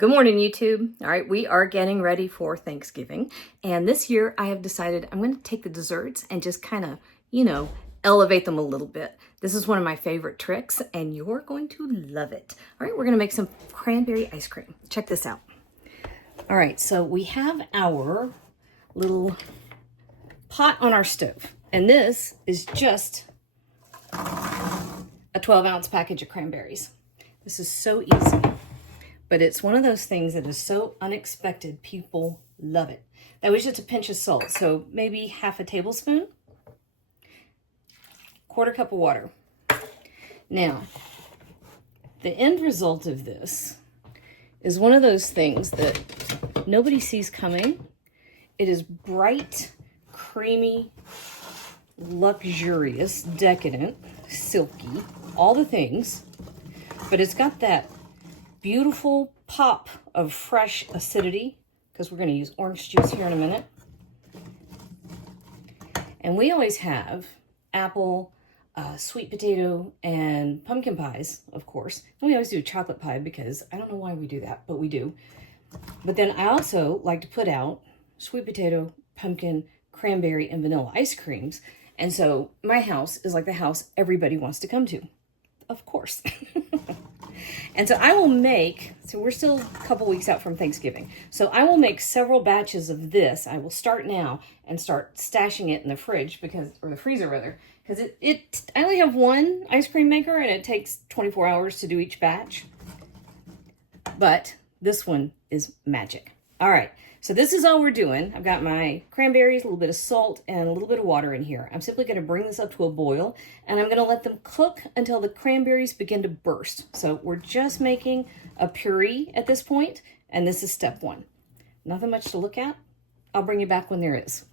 Good morning, YouTube. All right, we are getting ready for Thanksgiving. And this year I have decided I'm going to take the desserts and just kind of, elevate them a little bit. This is one of my favorite tricks and you're going to love it. All right, we're going to make some cranberry ice cream. Check this out. All right, so we have our little pot on our stove. And this is just a 12-ounce package of cranberries. This is so easy. But it's one of those things that is so unexpected, people love it. That was just a pinch of salt, so maybe half a tablespoon, quarter cup of water. Now, the end result of this is one of those things that nobody sees coming. It is bright, creamy, luxurious, decadent, silky, all the things, but it's got that beautiful pop of fresh acidity, because we're going to use orange juice here in a minute. And we always have apple, sweet potato, and pumpkin pies, of course. And we always do chocolate pie because I don't know why we do that, but we do. But then I also like to put out sweet potato, pumpkin, cranberry, and vanilla ice creams. And so my house is like the house everybody wants to come to, of course. And so I will make, so we're still a couple weeks out from Thanksgiving. So I will make several batches of this. I will start now and start stashing it in the fridge or the freezer rather, because I only have one ice cream maker and it takes 24 hours to do each batch. But this one is magic. All right, so this is all we're doing. I've got my cranberries, a little bit of salt, and a little bit of water in here. I'm simply gonna bring this up to a boil, and I'm gonna let them cook until the cranberries begin to burst. So we're just making a puree at this point, and this is step one. Nothing much to look at. I'll bring you back when there is.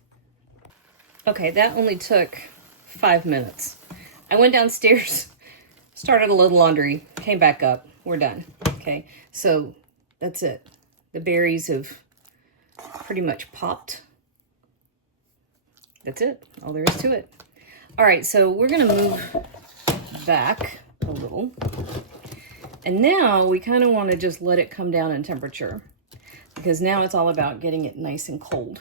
Okay, that only took 5 minutes. I went downstairs, started a little laundry, came back up, we're done. Okay, so that's it. The berries have pretty much popped. That's it. All there is to it. All right, so we're going to move back a little. And now we kind of want to just let it come down in temperature because now it's all about getting it nice and cold.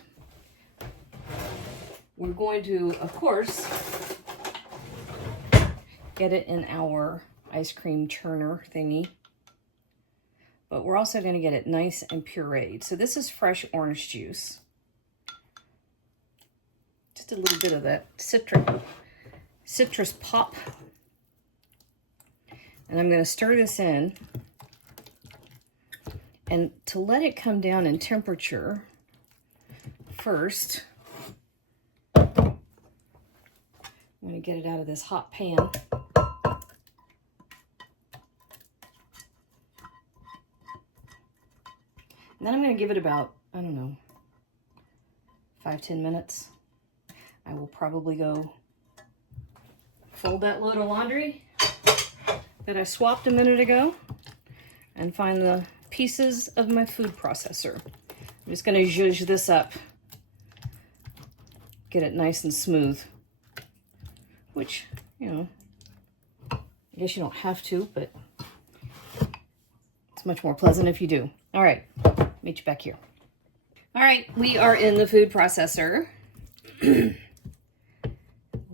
We're going to, of course, get it in our ice cream churner thingy. But we're also going to get it nice and pureed. So this is fresh orange juice. Just a little bit of that citrus pop. And I'm going to stir this in. And to let it come down in temperature, first, I'm going to get it out of this hot pan. And then I'm going to give it about, 5-10 minutes. I will probably go fold that load of laundry that I swapped a minute ago and find the pieces of my food processor. I'm just going to zhuzh this up, get it nice and smooth, which, I guess you don't have to, but it's much more pleasant if you do. All right. Meet you back here. All right, we are in the food processor. We're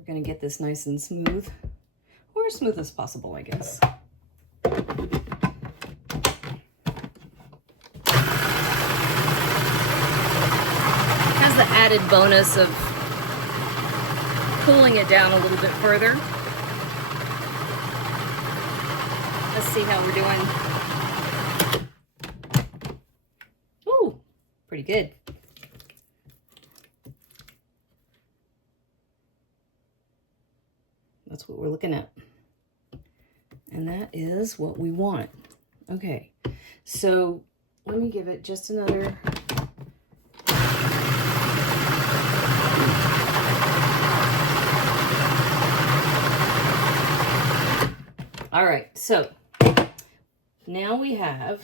gonna get this nice and smooth, or as smooth as possible, I guess. Has the added bonus of cooling it down a little bit further. Let's see how we're doing. Pretty good. That's what we're looking at. And that is what we want. Okay, so let me give it just another. All right, so now we have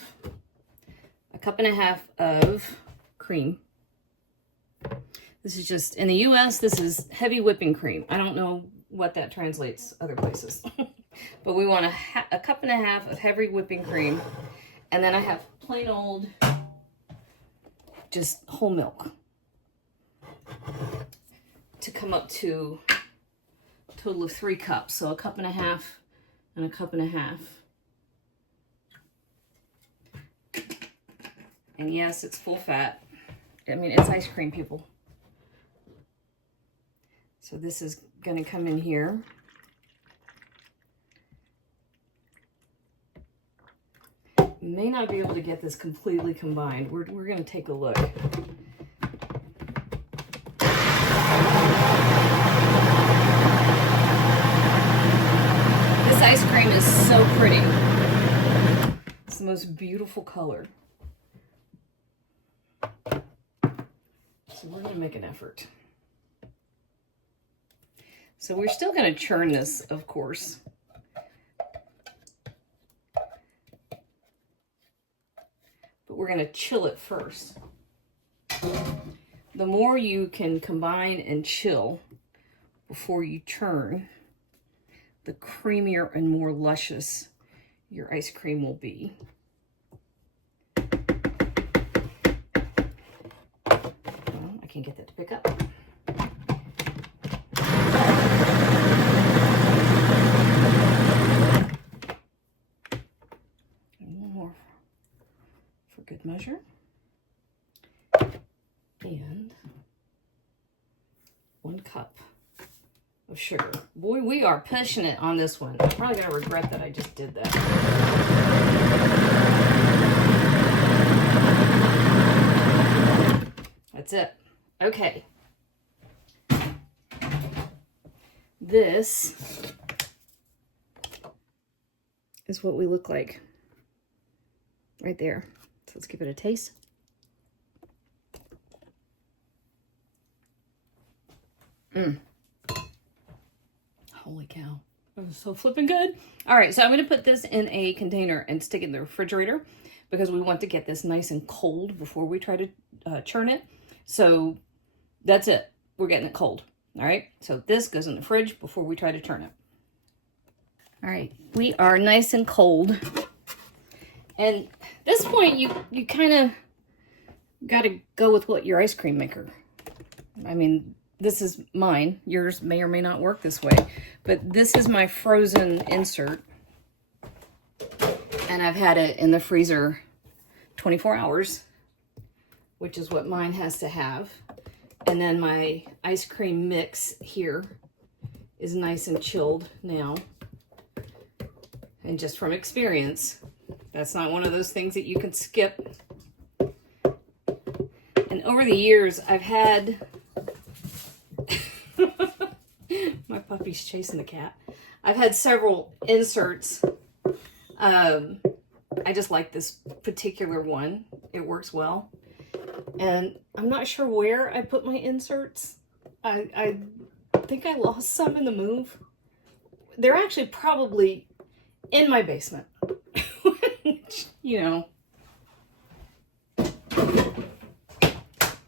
a cup and a half of cream. This is just, in the US, this is heavy whipping cream. I don't know what that translates other places. But we want a cup and a half of heavy whipping cream. And then I have plain old, just whole milk to come up to a total of 3 cups. So 1.5 cups and 1.5 cups. And yes, it's full fat. I mean, it's ice cream, people. So this is gonna come in here. May not be able to get this completely combined. We're gonna take a look. This ice cream is so pretty. It's the most beautiful color. So we're gonna make an effort. So we're still gonna churn this, of course. But we're gonna chill it first. The more you can combine and chill before you churn, the creamier and more luscious your ice cream will be. Well, I can't get that to pick up. And one more for good measure. And 1 cup of sugar. Boy, we are pushing it on this one. I'm probably gonna regret that I just did that. That's it. Okay. This is what we look like right there. So let's give it a taste. Holy cow. That was so flipping good. All right, so I'm going to put this in a container and stick it in the refrigerator because we want to get this nice and cold before we try to churn it. So that's it. We're getting it cold. All right, so this goes in the fridge before we try to churn it. All right, we are nice and cold. And at this point, you kind of got to go with what your ice cream maker. I mean, this is mine. Yours may or may not work this way, but this is my frozen insert. And I've had it in the freezer 24 hours, which is what mine has to have. And then my ice cream mix here is nice and chilled now. And just from experience, that's not one of those things that you can skip. And over the years, I've had... My puppy's chasing the cat. I've had several inserts. I just like this particular one. It works well. And I'm not sure where I put my inserts. I think I lost some in the move. They're actually probably in my basement. Which, you know,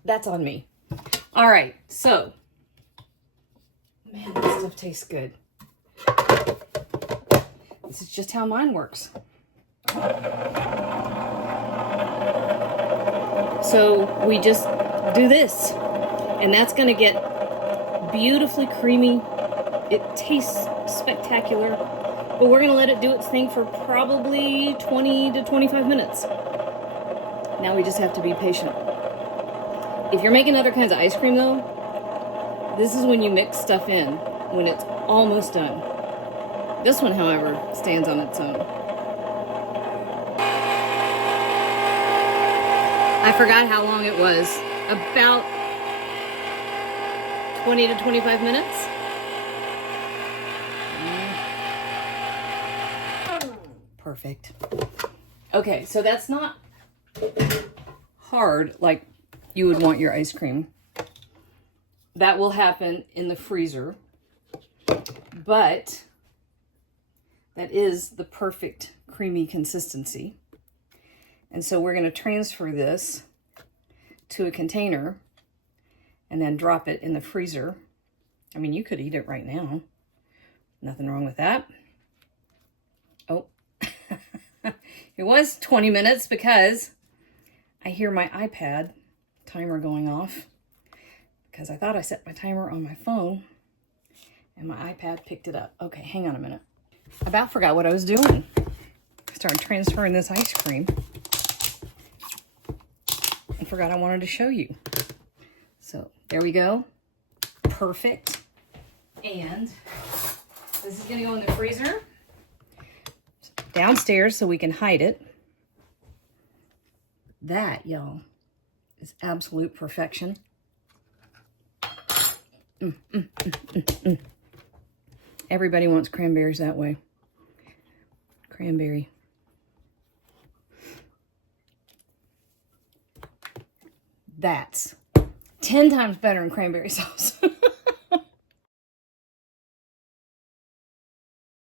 that's on me. All right, so... Man, this stuff tastes good. This is just how mine works. So we just do this, and that's gonna get beautifully creamy. It tastes spectacular, but we're gonna let it do its thing for probably 20 to 25 minutes. Now we just have to be patient. If you're making other kinds of ice cream though, this is when you mix stuff in, when it's almost done. This one, however, stands on its own. I forgot how long it was. About 20 to 25 minutes. Perfect. Okay, so that's not hard like you would want your ice cream. That will happen in the freezer, but that is the perfect creamy consistency. And so we're going to transfer this to a container and then drop it in the freezer. I mean, you could eat it right now. Nothing wrong with that. Oh, It was 20 minutes because I hear my iPad timer going off because I thought I set my timer on my phone and my iPad picked it up. Okay, hang on a minute. I about forgot what I was doing. I started transferring this ice cream and forgot I wanted to show you. So there we go. Perfect. And this is gonna go in the freezer downstairs so we can hide it. That, y'all, is absolute perfection. Everybody wants cranberries that way. Cranberry. That's 10 times better than cranberry sauce.